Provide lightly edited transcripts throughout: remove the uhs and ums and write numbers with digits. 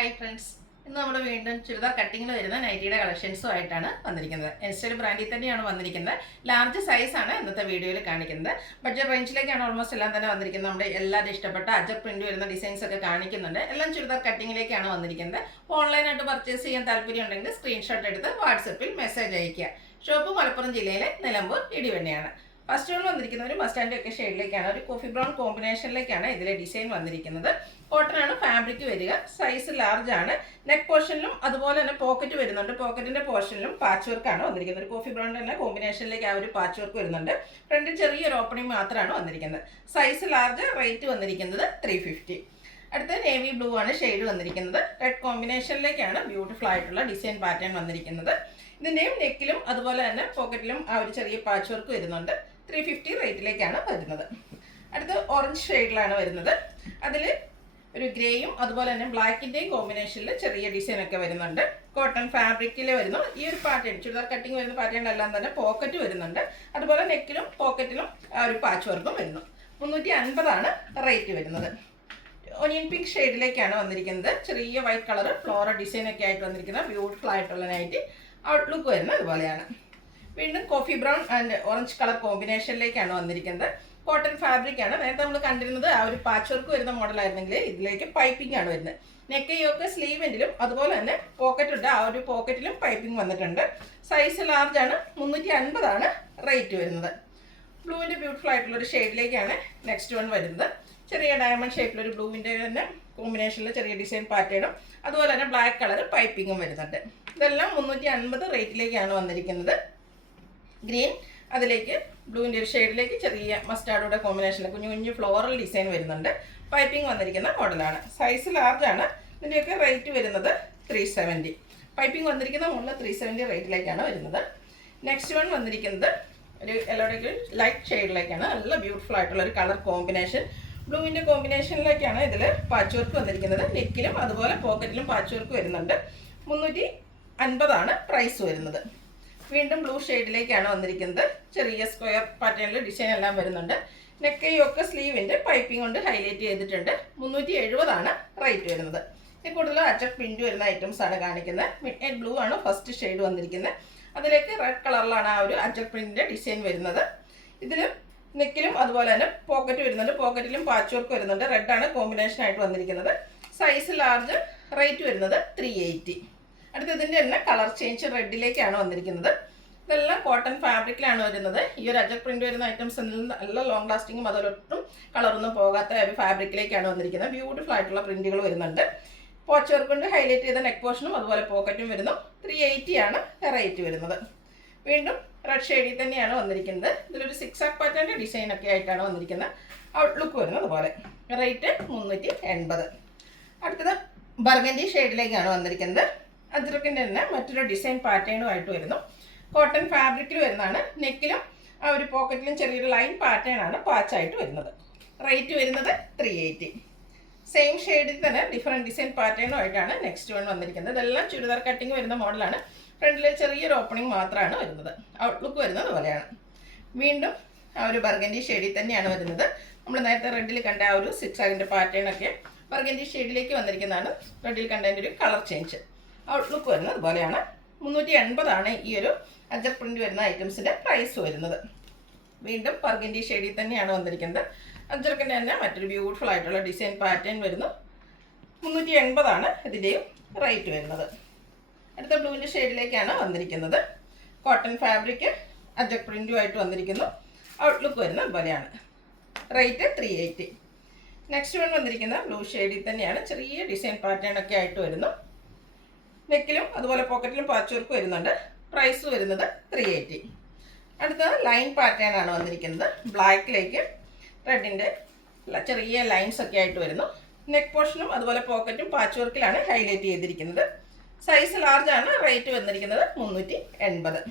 Hi friends, ഇന്ന് നമ്മൾ വീണ്ടും ചുരിദാർ കട്ടിങ്ങിൽ വരുന്ന നൈറ്റിയുടെ കളക്ഷൻസും ആയിട്ടാണ് വന്നിരിക്കുന്നത്. എൻസ്റ്റൈൽ ബ്രാൻഡിൽ തന്നെയാണ് വന്നിരിക്കുന്നത്. ലാർജ് സൈസാണ് ഇന്നത്തെ വീഡിയോയിൽ കാണിക്കുന്നത്. ബഡ്ജറ്റ് റേഞ്ചിലേക്കാണ് ഓൾമോസ്റ്റ് എല്ലാം തന്നെ വന്നിരിക്കുന്നത്. നമ്മുടെ എല്ലാവരും ഇഷ്ടപ്പെട്ട അജർ പ്രിന്റ് വരുന്ന ഡിസൈൻസ് ഒക്കെ കാണിക്കുന്നുണ്ട്. എല്ലാം ചുരിദാർ കട്ടിങ്ങിലേക്കാണ് വന്നിരിക്കുന്നത്. ഓൺലൈനായിട്ട് പർച്ചേസ് ചെയ്യാൻ താല്പര്യം ഉണ്ടെങ്കിൽ സ്ക്രീൻഷോട്ട് എടുത്ത് വാട്സപ്പിൽ മെസ്സേജ് അയയ്ക്കുക. ഷോപ്പ് മലപ്പുറം ജില്ലയിലെ നിലമ്പൂർ ഇടിവണ്ണയാണ്. ഫസ്റ്റ് വൺ വന്നിരിക്കുന്ന ഒരു മസ്റ്റാൻഡ് ഒക്കെ ഷെയ്ഡിലേക്കാണ്, ഒരു കോഫി ബ്രൗൺ കോമ്പിനേഷനിലേക്കാണ് ഇതിലെ ഡിസൈൻ വന്നിരിക്കുന്നത്. കോട്ടൺ ആണ് ഫാബ്രിക് വരിക. സൈസ് ലാർജ് ആണ്. നെക്ക് പോർഷനിലും അതുപോലെ തന്നെ പോക്കറ്റ് വരുന്നുണ്ട്. പോക്കറ്റിന്റെ പോർഷനിലും പാച്ച് വർക്കാണ് വന്നിരിക്കുന്നത്. ഒരു കോഫി ബ്രൗൺ തന്നെ കോമ്പിനേഷനിലേക്ക് ആ ഒരു പാച്ച് വർക്ക് വരുന്നുണ്ട്. ഫ്രണ്ടിൽ ചെറിയൊരു ഓപ്പണിംഗ് മാത്രമാണ് വന്നിരിക്കുന്നത്. Size large. റേറ്റ് വന്നിരിക്കുന്നത് 350. അടുത്ത നേവി ബ്ലൂ ആണ് ഷെയ്ഡ് വന്നിരിക്കുന്നത്. റെഡ് കോമ്പിനേഷനിലേക്കാണ് ബ്യൂട്ടിഫുൾ ആയിട്ടുള്ള ഡിസൈൻ പാറ്റേൺ വന്നിരിക്കുന്നത്. ഇതിൻ്റെയും നെക്കിലും അതുപോലെ തന്നെ പോക്കറ്റിലും ആ ഒരു ചെറിയ പാച്ച് വർക്ക് വരുന്നുണ്ട്. 350 റേറ്റിലേക്കാണ് വരുന്നത്. അടുത്ത് ഓറഞ്ച് ഷെയ്ഡിലാണ് വരുന്നത്. അതിൽ ഒരു ഗ്രേയും അതുപോലെ തന്നെ ബ്ലാക്കിൻ്റെയും കോമ്പിനേഷനിൽ ചെറിയ ഡിസൈനൊക്കെ വരുന്നുണ്ട്. കോട്ടൺ ഫാബ്രിക്കിൽ വരുന്നു. ഈ ഒരു പാറ്റേൺ ചുരിദാർ കട്ടിങ് വരുന്ന പാറ്റേണിലെല്ലാം തന്നെ പോക്കറ്റ് വരുന്നുണ്ട്. അതുപോലെ നെക്കിലും പോക്കറ്റിലും ആ ഒരു പാച്ച് വർക്കും വരുന്നു. 350 റേറ്റ് വരുന്നത്. ഒനിയൻ പിങ്ക് ഷെയ്ഡിലേക്കാണ് വന്നിരിക്കുന്നത്. ചെറിയ വൈറ്റ് കളർ ഫ്ലോറൽ ഡിസൈനൊക്കെ ആയിട്ട് വന്നിരിക്കുന്ന ബ്യൂട്ടിഫുൾ ആയിട്ടുള്ള നൈറ്റ്. ഔട്ട്ലുക്ക് വരുന്നത് അതുപോലെയാണ്. വീണ്ടും coffee brown and orange colour കോമ്പിനേഷനിലേക്കാണ് വന്നിരിക്കുന്നത്. കോട്ടൺ ഫാബ്രിക് ആണ്. നേരത്തെ നമ്മൾ കണ്ടിരുന്നത് ആ ഒരു പാച്ച് വർക്ക് വരുന്ന മോഡലായിരുന്നെങ്കിൽ ഇതിലേക്ക് പൈപ്പിംഗ് ആണ് വരുന്നത്. നെക്കയൊക്കെ സ്ലീവെൻറ്റിലും അതുപോലെ തന്നെ പോക്കറ്റ് ഉണ്ട്. ആ ഒരു പോക്കറ്റിലും പൈപ്പിംഗ് വന്നിട്ടുണ്ട്. സൈസ് ലാർജ് ആണ്. 350 റേറ്റ് വരുന്നത്. ബ്ലൂവിൻ്റെ ബ്യൂട്ടിഫുൾ ആയിട്ടുള്ള ഒരു ഷെയ്ഡിലേക്കാണ് നെക്സ്റ്റ് വൺ വരുന്നത്. ചെറിയ ഡയമണ്ട് ഷേപ്പിലൊരു ബ്ലൂവിൻ്റെ തന്നെ കോമ്പിനേഷനിൽ ചെറിയ ഡിസൈൻ പാറ്റേണും അതുപോലെ തന്നെ ബ്ലാക്ക് കളർ പൈപ്പിങ്ങും വരുന്നുണ്ട്. ഇതെല്ലാം 350 റേറ്റിലേക്കാണ് വന്നിരിക്കുന്നത്. ഗ്രീൻ, അതിലേക്ക് ബ്ലൂവിൻ്റെ ഒരു ഷെയ്ഡിലേക്ക് ചെറിയ മസ്റ്റാർഡോടെ കോമ്പിനേഷനിൽ കുഞ്ഞു കുഞ്ഞു ഫ്ലോറൽ ഡിസൈൻ വരുന്നുണ്ട്. പൈപ്പിംഗ് വന്നിരിക്കുന്ന മോഡലാണ്. സൈസ് ലാർജ് ആണ്. ഇതിൻ്റെയൊക്കെ റേറ്റ് വരുന്നത് 370. പൈപ്പിംഗ് വന്നിരിക്കുന്ന മോഡൽ 370 റേറ്റിലേക്കാണ് വരുന്നത്. നെക്സ്റ്റ് വൺ വന്നിരിക്കുന്നത് ഒരു യെല്ലോയുടെ ലൈറ്റ് ഷെയ്ഡിലേക്കാണ്. നല്ല ബ്യൂട്ടിഫുൾ ആയിട്ടുള്ള ഒരു കളർ കോമ്പിനേഷൻ. ബ്ലൂവിൻ്റെ കോമ്പിനേഷനിലേക്കാണ് ഇതിൽ പാച്ച് വർക്ക് വന്നിരിക്കുന്നത്. നെക്കിലും അതുപോലെ പോക്കറ്റിലും പാച്ച് വർക്ക് വരുന്നുണ്ട്. 350 പ്രൈസ് വരുന്നത്. വീണ്ടും ബ്ലൂ ഷെയ്ഡിലേക്കാണ് വന്നിരിക്കുന്നത്. ചെറിയ സ്ക്വയർ പാറ്റേണിൽ ഡിസൈൻ എല്ലാം വരുന്നുണ്ട്. നെക്കയൊക്കെ സ്ലീവിൻ്റെ പൈപ്പിംഗ് കൊണ്ട് ഹൈലൈറ്റ് ചെയ്തിട്ടുണ്ട്. 370 റേറ്റ് വരുന്നത്. ഇത് കൂടുതലും അച്ചക്ക് പ്രിന്റ് വരുന്ന ഐറ്റംസ് ആണ് കാണിക്കുന്നത്. മിഡ് നൈറ്റ് ബ്ലൂ ആണ് ഫസ്റ്റ് ഷെയ്ഡ് വന്നിരിക്കുന്നത്. അതിലേക്ക് റെഡ് കളറിലാണ് ആ ഒരു അച്ചക്ക് പ്രിന്റിൻ്റെ ഡിസൈൻ വരുന്നത്. ഇതിൽ നെക്കിലും അതുപോലെ തന്നെ പോക്കറ്റ് വരുന്നുണ്ട്. പോക്കറ്റിലും പാച്ച് വർക്ക് വരുന്നുണ്ട്. റെഡാണ് കോമ്പിനേഷൻ ആയിട്ട് വന്നിരിക്കുന്നത്. Size large. റേറ്റ് വരുന്നത് 380. അടുത്തതിൻ്റെ തന്നെ കളർ ചേഞ്ച് റെഡിലേക്കാണ് വന്നിരിക്കുന്നത്. ഇതെല്ലാം കോട്ടൺ ഫാബ്രിക്കിലാണ് വരുന്നത്. ഈ ഒരു അജക് പ്രിന്റ് വരുന്ന ഐറ്റംസ് നല്ല ലോങ് ലാസ്റ്റിങ്ങും അതിലൊട്ടും കളറൊന്നും പോകാത്ത ഒരു ഫാബ്രിക്കിലേക്കാണ് വന്നിരിക്കുന്നത്. ബ്യൂട്ടിഫുൾ ആയിട്ടുള്ള പ്രിന്റുകൾ വരുന്നുണ്ട്. പോച്ച് വർക്ക് കൊണ്ട് ഹൈലൈറ്റ് ചെയ്ത നെക്ക് പോർഷനും അതുപോലെ പോക്കറ്റും വരുന്നു. 380 റേറ്റ് വരുന്നത്. വീണ്ടും റെഡ് ഷെയ്ഡിൽ തന്നെയാണ് വന്നിരിക്കുന്നത്. ഇതിലൊരു 6 ആക്ക് പാറ്റേണിൻ്റെ ഡിസൈനൊക്കെ ആയിട്ടാണ് വന്നിരിക്കുന്നത്. ഔട്ട്ലുക്ക് വരുന്നത് അതുപോലെ. റേറ്റ് 380. അടുത്തത് ബർഗൻഡി ഷെയ്ഡിലേക്കാണ് വന്നിരിക്കുന്നത്. അജ്രക്കിൻ്റെ തന്നെ മറ്റൊരു ഡിസൈൻ പാറ്റേണുമായിട്ട് വരുന്നു. കോട്ടൺ ഫാബ്രിക്കിൽ വരുന്നതാണ്. നെക്കിലും ആ ഒരു പോക്കറ്റിലും ചെറിയൊരു ലൈൻ പാറ്റേൺ ആണ് പാച്ചായിട്ട് വരുന്നത്. റേറ്റ് വരുന്നത് 380. സെയിം ഷെയ്ഡിൽ തന്നെ ഡിഫറെൻറ്റ് ഡിസൈൻ പാറ്റേണുമായിട്ടാണ് നെക്സ്റ്റ് വൺ വന്നിരിക്കുന്നത്. ഇതെല്ലാം ചുരിദാർ കട്ടിങ് വരുന്ന മോഡലാണ്. ഫ്രണ്ടിൽ ചെറിയൊരു ഓപ്പണിംഗ് മാത്രമാണ് വരുന്നത്. ഔട്ട്ലുക്ക് വരുന്നത് അതുപോലെയാണ്. വീണ്ടും ആ ഒരു ബർഗൻഡി ഷെയ്ഡിൽ തന്നെയാണ് വരുന്നത്. നമ്മൾ നേരത്തെ റെഡിൽ കണ്ട ആ ഒരു 6 ആക്കിൻ്റെ പാറ്റേണൊക്കെ ബർഗൻഡി ഷെയ്ഡിലേക്ക് വന്നിരിക്കുന്നതാണ്. റെഡിൽ കണ്ടതിൻ്റെ ഒരു കളർ ചേഞ്ച്. ഔട്ട്ലുക്ക് വരുന്നത് അതുപോലെയാണ്. 380 ഈ ഒരു അജക് പ്രിന്റ് വരുന്ന ഐറ്റംസിൻ്റെ പ്രൈസ് വരുന്നത്. വീണ്ടും ബർഗൻഡി ഷെയ്ഡിൽ തന്നെയാണ് വന്നിരിക്കുന്നത്. അജക്കിൻ്റെ തന്നെ മറ്റൊരു ബ്യൂട്ടിഫുൾ ആയിട്ടുള്ള ഡിസൈൻ പാറ്റേൺ വരുന്നു. 380 ഇതിൻ്റെയും റേറ്റ് വരുന്നത്. അടുത്ത ബ്ലൂവിൻ്റെ ഷെയ്ഡിലേക്കാണ് വന്നിരിക്കുന്നത്. കോട്ടൺ ഫാബ്രിക് അജക് പ്രിൻറ്റുമായിട്ട് വന്നിരിക്കുന്നു. ഔട്ട്ലുക്ക് വരുന്നത് അതുപോലെയാണ്. റേറ്റ് 380. നെക്സ്റ്റ് വൺ വന്നിരിക്കുന്ന ബ്ലൂ ഷെയ്ഡിൽ തന്നെയാണ്. ചെറിയ ഡിസൈൻ പാറ്റേൺ ഒക്കെ ആയിട്ട് വരുന്നു. നെക്കിലും അതുപോലെ പോക്കറ്റിലും പാച്ച് വർക്ക് വരുന്നുണ്ട്. പ്രൈസ് വരുന്നത് 380. അടുത്തത് ലൈൻ പാറ്റേൺ ആണ് വന്നിരിക്കുന്നത്. ബ്ലാക്കിലേക്ക് റെഡിൻ്റെ ചെറിയ ലൈൻസ് ഒക്കെ ആയിട്ട് വരുന്നു. നെക്ക് പോർഷനും അതുപോലെ പോക്കറ്റും പാച്ച് വർക്കിലാണ് ഹൈലൈറ്റ് ചെയ്തിരിക്കുന്നത്. സൈസ് ലാർജ് ആണ്. റേറ്റ് വന്നിരിക്കുന്നത് 380.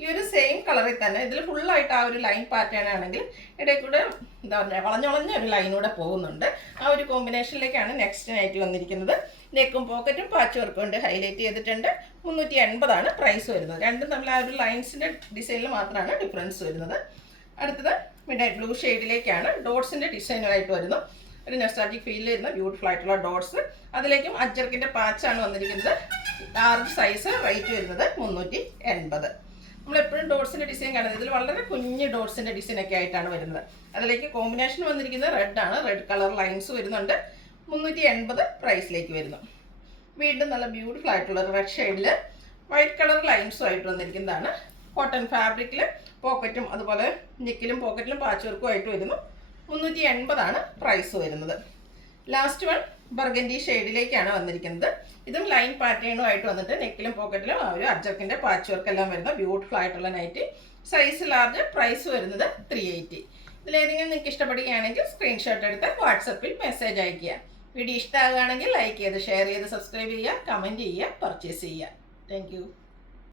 ഈ ഒരു സെയിം കളറിൽ തന്നെ ഇതിൽ ഫുള്ളായിട്ട് ആ ഒരു ലൈൻ പാറ്റേൺ ആണെങ്കിൽ ഇടയിൽ കൂടെ എന്താ പറയുക വളഞ്ഞൊളഞ്ഞ ഒരു ലൈനൂടെ പോകുന്നുണ്ട്. ആ ഒരു കോമ്പിനേഷനിലേക്കാണ് നെക്സ്റ്റ് നൈറ്റ് വന്നിരിക്കുന്നത്. നെക്കും പോക്കറ്റും പാച്ച് വർക്കും കൊണ്ട് ഹൈലൈറ്റ് ചെയ്തിട്ടുണ്ട്. 380 പ്രൈസ് വരുന്നത്. രണ്ടും തമ്മിൽ ആ ഒരു ലൈൻസിൻ്റെ ഡിസൈനിൽ മാത്രമാണ് ഡിഫറൻസ് വരുന്നത്. അടുത്തത് മിഡ് നൈറ്റ് ബ്ലൂ ഷെയ്ഡിലേക്കാണ്. ഡോട്ട്സിൻ്റെ ഡിസൈനുമായിട്ട് വരുന്നു. ഒരു നൊസ്റ്റാൾജിക് ഫീൽ വരുന്ന ബ്യൂട്ടിഫുൾ ആയിട്ടുള്ള ഡോട്ട്സ്. അതിലേക്കും അജ്ജർക്കിൻ്റെ പാച്ചാണ് വന്നിരിക്കുന്നത്. ലാർജ് സൈസ്, റേറ്റ് വരുന്നത് 380. നമ്മളെപ്പോഴും ഡോട്ട്സിൻ്റെ ഡിസൈൻ കാണുന്നത് ഇതിൽ വളരെ കുഞ്ഞ് ഡോട്ട്സിൻ്റെ ഡിസൈനൊക്കെ ആയിട്ടാണ് വരുന്നത്. അതിലേക്ക് കോമ്പിനേഷൻ വന്നിരിക്കുന്നത് റെഡ് ആണ്. റെഡ് കളർ ലൈൻസ് വരുന്നുണ്ട്. 380 പ്രൈസിലേക്ക് വരുന്നു. വീണ്ടും നല്ല ബ്യൂട്ടിഫുൾ ആയിട്ടുള്ള റെഡ് ഷെയ്ഡിൽ വൈറ്റ് കളർ ലൈൻസും ആയിട്ട് വന്നിരിക്കുന്നതാണ്. കോട്ടൺ ഫാബ്രിക്കിൽ പോക്കറ്റും അതുപോലെ നെക്കിലും പോക്കറ്റിലും പാച്ച് വർക്കും ആയിട്ട് വരുന്നു. 380 പ്രൈസ് വരുന്നത്. ലാസ്റ്റ് വൺ ബർഗൻഡി ഷെയ്ഡിലേക്കാണ് വന്നിരിക്കുന്നത്. ഇതും ലൈൻ പാറ്റേണും ആയിട്ട് വന്നിട്ട് നെക്കിലും പോക്കറ്റിലും ആ ഒരു അജ്ജർക്കിൻ്റെ പാച്ച് വർക്ക് എല്ലാം വരുന്ന ബ്യൂട്ടിഫുൾ ആയിട്ടുള്ള നൈറ്റി. സൈസ് ലാർജ്, പ്രൈസ് വരുന്നത് 380. ഇതിലേതെങ്കിലും നിങ്ങൾക്ക് ഇഷ്ടപ്പെടുകയാണെങ്കിൽ സ്ക്രീൻഷോട്ട് എടുത്ത് വാട്സപ്പിൽ മെസ്സേജ് അയയ്ക്കുക. വീഡിയോ ഇഷ്ടമാകുകയാണെങ്കിൽ ലൈക്ക് ചെയ്ത്, ഷെയർ ചെയ്ത്, സബ്സ്ക്രൈബ് ചെയ്യുക, കമൻറ്റ് ചെയ്യുക, പർച്ചേസ് ചെയ്യുക. താങ്ക്